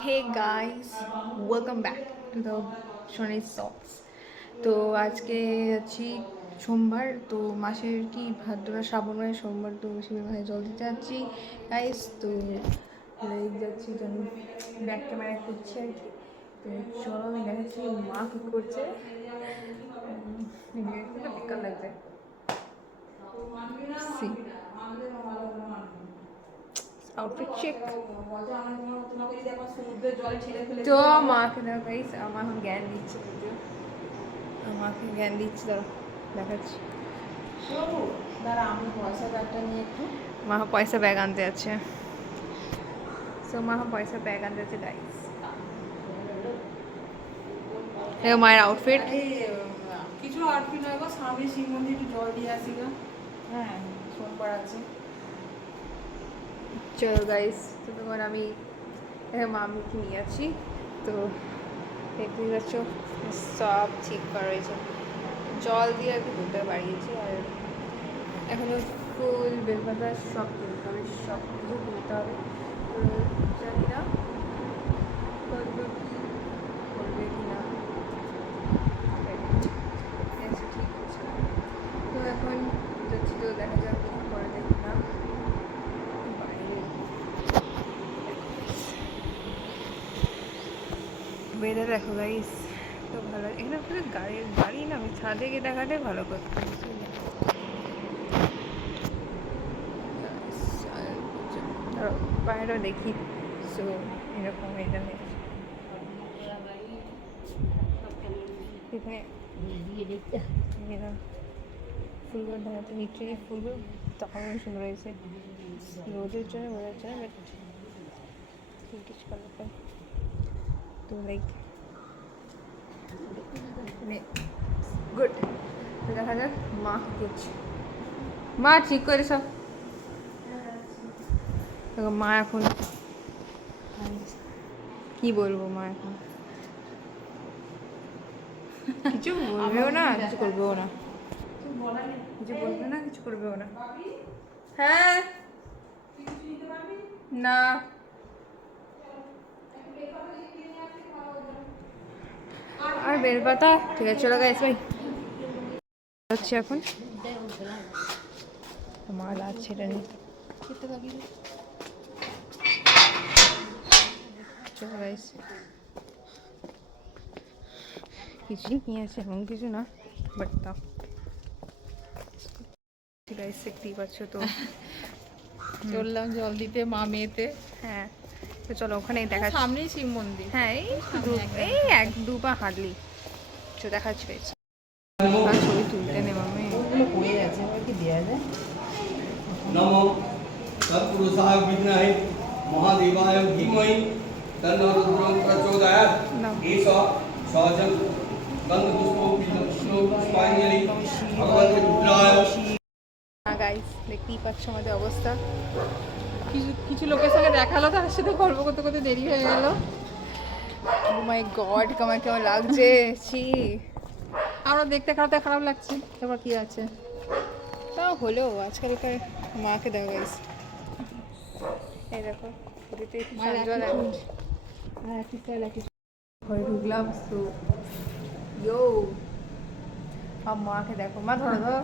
Hey guys, welcome back to the Shoney Socks. তো আজকে যাচ্ছি সোমবার, তো মাসের কি ভাদ্র শ্রাবণ মাসের সোমবার, তো শিবের মাথায় জল দিতে যাচ্ছি গাইস। তো যাচ্ছি যখন ব্যাক ক্যামেরা করছি আর কি। তো চলো আমি দেখাচ্ছি মা কী করছে। বেকার লাগছে সি আউটফিট চেক। তো মাকে দেখো গাইস, আমার এখন জ্ঞান দিচ্ছে, আমাকে জ্ঞান দিচ্ছে, দাঁড়া দেখাচ্ছি। আমি পয়সা ব্যাগটা নিয়ে একটু মা পয়সা ব্যাগ আনতে যাচ্ছে। সো মা পয়সা ব্যাগ আনতে যাচ্ছে গাইস। দেখো মায়ের আউটফিট। কিছু আউটফিট হয় গো, সামনে শিব মন্দির একটু জল দিয়ে আসি গা। হ্যাঁ, সোমবার আছে। চলো গাইস, তো তোমার আমি মামিকে নিয়ে আছি। তো দেখতে পাচ্ছ সব ঠিক করা রয়েছে, জল দিয়ে আর কি দুধটা বাড়িয়েছি। আর এখনো ফুল বেলপাতা সব তুলতে হবে, সব কিছু তুলতে হবে। তো জানি না কতদূর কী করবে কি না, ঠিক আছে। তো এখন যাচ্ছি, তো দেখা যাক কী করে, দেখি না বাইরে ওয়েদার দেখো গাইস। তো ভালো, এখানে পুরো গাড়ি না, আমি ছাদে গিয়ে দেখালে ভালো করতে। বাইরেও দেখি। সো এরকম ওয়েদার হয়েছে এখানে। ফুলগুলো দেখা যাচ্ছে, নিচে ফুলগুলো তখন সুন্দর হয়েছে, রোদের জন্য বোঝা যাচ্ছে না, বাট পিঙ্কিশ কালারটা। তো লাইক মানে গুড। তো দেখা যাক মা কী করছে। মা ঠিক করে সব। দেখো মা এখন কি বলবো, মা এখন কিছু বলবেও না, কিছু করবেও না, কিছু বলবে না, কিছু করবেও না। হ্যাঁ না আর বেলপাতা, ঠিক আছে চলো গাইস, ভাই হচ্ছে এখন মাল আছে এটা নিয়ে। চলো গাইস, কিছুই নিয়ে আছে এমন কিছু না, বাট তাও গাইস দেখতেই পাচ্ছ। তো চললাম জল দিতে মা মেয়েতে। হ্যাঁ, তো চলো ওখানে দেখা, সামনেই শিব মন্দির। হ্যাঁ এই এক দু পা হাঁটলি। তো দেখাচ্ছি গাইস, ছবি তুলতে নেব আমি। ওগুলো পড়ে আছে, আবার কি দেয়া যায়? नमो तत्पुरुषाय विद्महे महादेवाय धीमहि तन्नो रुद्रः प्रचोदयात्। एष सहजं गन्धपुष्पं पुष्पाञ्जलि भगवते रुद्राय। হ্যাঁ গাইস, দেখতেই পাচ্ছ আমাদের অবস্থা। কিছু কিছু লোকের সঙ্গে দেখালো, তার সাথে গল্প করতে করতে দেরি হয়ে গেল। ও মাই গড, কেমন কেমন লাগছে, ছি। আমরা দেখতে খারাপ লাগছে, তারপর কি আছে। তাও হলো আজকালকার মাকে দেখো গাইস, এই দেখো পুরীতে জল ঘরে ঢুকলাম। তো ইয়ো আর মাকে দেখো, মা ধরো ধরো।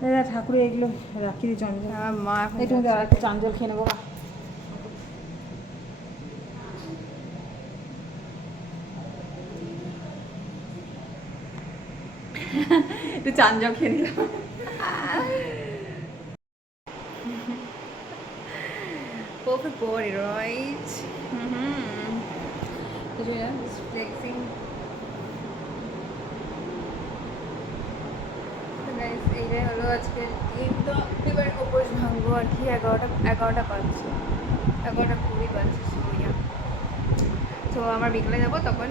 দাদা ঠাকুরে এগুলো রাখি দিয়ে চঞ্চল। হ্যাঁ মা এখন একটু দাঁড়া, একটু চাঞ্জল খেয়ে নেবো। একটু চাঞ্জল খেয়ে নিলাম। perfect body, right? Just flexing. So guys, এইটাই হলো আজকে দিন। তো এবার উপোস ভাঙবো আর কি। 11টা বাজছে, 11টা 20 বাজছে। তো আমার বিকেলে যাবো, তখন